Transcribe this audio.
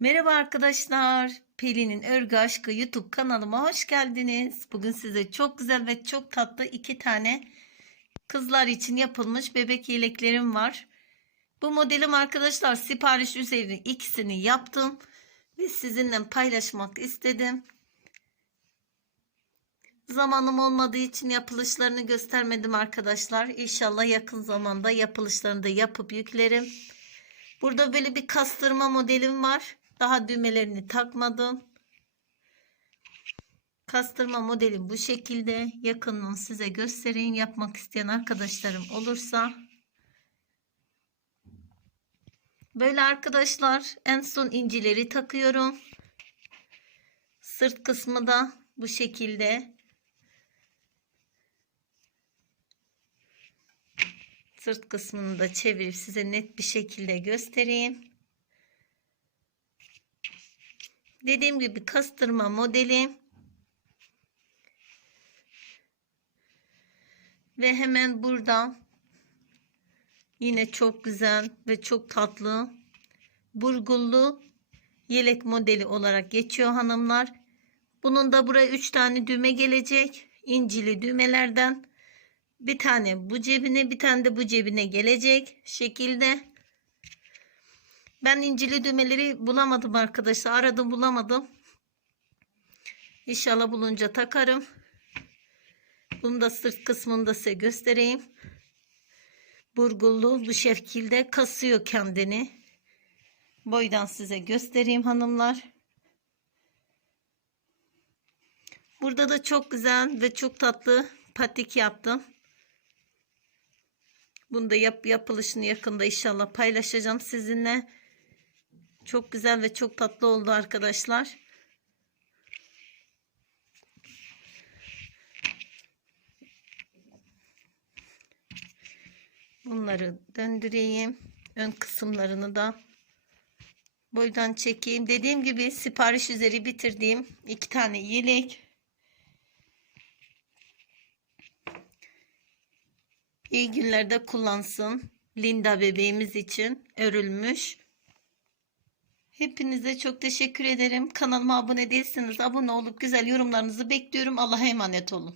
Merhaba arkadaşlar. Pelin'in Örgü Aşkı YouTube kanalıma hoş geldiniz. Bugün size çok güzel ve çok tatlı iki tane kızlar için yapılmış bebek yeleklerim var. Bu modelim arkadaşlar sipariş üzerine ikisini yaptım ve sizinle paylaşmak istedim. Zamanım olmadığı için yapılışlarını göstermedim arkadaşlar. İnşallah yakın zamanda yapılışlarını da yapıp yüklerim. Burada böyle bir kastırma modelim var. Daha düğmelerini takmadım. Kastırma modelim bu şekilde. Yakından size göstereyim. Yapmak isteyen arkadaşlarım olursa. Böyle arkadaşlar en son incileri takıyorum. Sırt kısmı da bu şekilde. Sırt kısmını da çevirip size net bir şekilde göstereyim. Dediğim gibi kastırma modeli. Ve hemen burada yine çok güzel ve çok tatlı burgullu yelek modeli olarak geçiyor hanımlar. Bunun da buraya 3 tane düğme gelecek. incili düğmelerden bir tane bu cebine bir tane de bu cebine gelecek şekilde. Ben incili düğmeleri bulamadım arkadaşlar. Aradım bulamadım. İnşallah bulunca takarım. Bunu da sırt kısmını da size göstereyim. Burgullu bu şekilde kasıyor kendini. Boydan size göstereyim hanımlar. Burada da çok güzel ve çok tatlı patik yaptım. Bunu da yap yapılışını yakında inşallah paylaşacağım sizinle. Çok güzel ve çok tatlı oldu arkadaşlar. Bunları döndüreyim. Ön kısımlarını da boydan çekeyim. Dediğim gibi sipariş üzeri bitirdiğim iki tane yelek. İyi günlerde kullansın. Linda bebeğimiz için örülmüş. Hepinize çok teşekkür ederim. Kanalıma abone değilseniz abone olup güzel yorumlarınızı bekliyorum. Allah'a emanet olun.